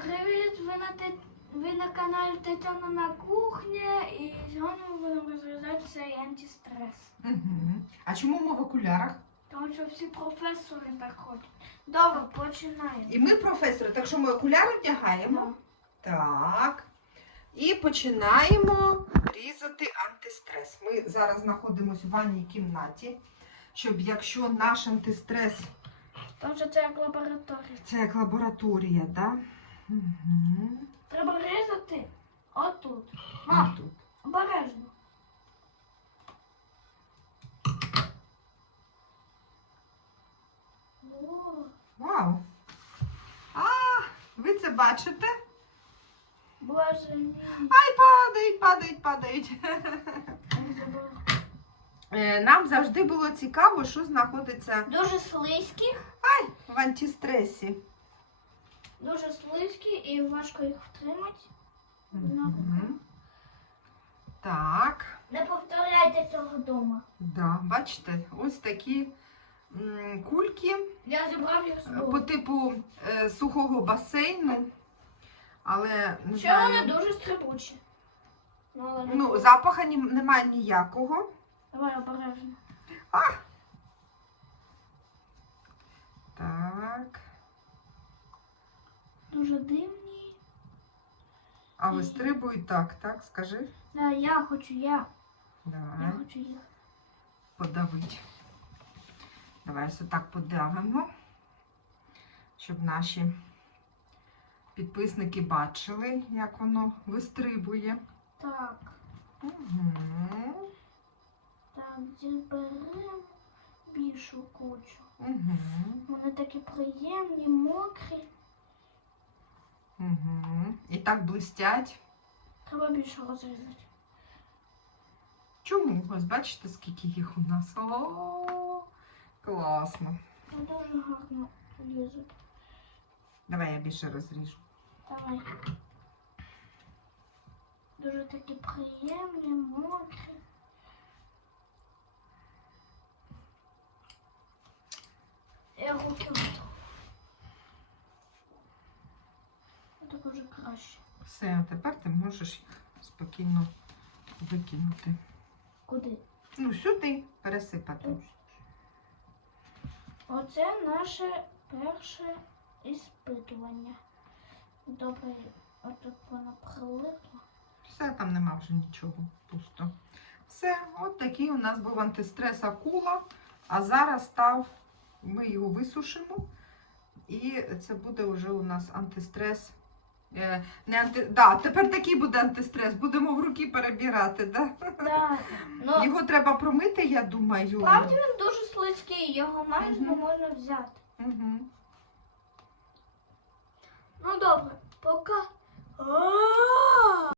Привіт, ви на те... ви на каналі Тетяна на кухні і сьогодні ми будемо розглядати цей антистрес. Угу. А чому ми в окулярах? Тому що всі професори так ходять. Добре, починаємо. І ми професори, так що ми окуляри вдягаємо. Так. І починаємо різати антистрес. Ми зараз знаходимося в ванній кімнаті, щоб якщо наш антистрес Тому що це як лабораторія. це як лабораторія, да? Угу. Треба різати отут. А, тут. обережно. О, Вау! А, ви це бачите? Боже мій. Ай, падають, падають, падають. Е, Нам завжди було цікаво, що знаходиться Дуже слизькі, в антистресі. Дуже слизькі і важко їх втримати. Мгм. Так, Не повторяйте цього вдома. да, бачите, ось такі м, кульки Я зібрав з е, по типу е, сухого басейну, але не Ще вони знаю. дуже стрибучі. Ну, Ну, запаха ні- немає ніякого. Давай обережно. Так. А вистрибують так, так, скажи. Да, я хочу, я. Я хочу їх. подавить. Давай ось так подавимо, щоб наші підписники бачили, як воно вистрибує. Так. Угу. Так, зіберемо більшу кучу. Угу. Вони такі приємні, мокрі. Угу. І так блистять. Треба більше розрізати. Чому? Ось бачите, скільки їх у нас. О, класно. Ну, дуже гарно лізуть. Давай я більше розріжу. Давай. Дуже такі приємні, мокрі. Я руки уже краще. Все, а тепер ти можеш їх спокійно викинути. Куди? Ну, сюди пересипати. Оце наше перше іспитування. Добре, отут воно прилипло. Все, там нема вже нічого, пусто. Все, от такий у нас був антистрес акула. А зараз став, ми його висушимо. І це буде вже у нас антистрес. Е, не анти... да, тепер такий буде антистрес. Будемо в руки перебирати. Да? Так, ну Його треба промити, я думаю. справді він дуже слизький, його майже не можна взяти. Угу.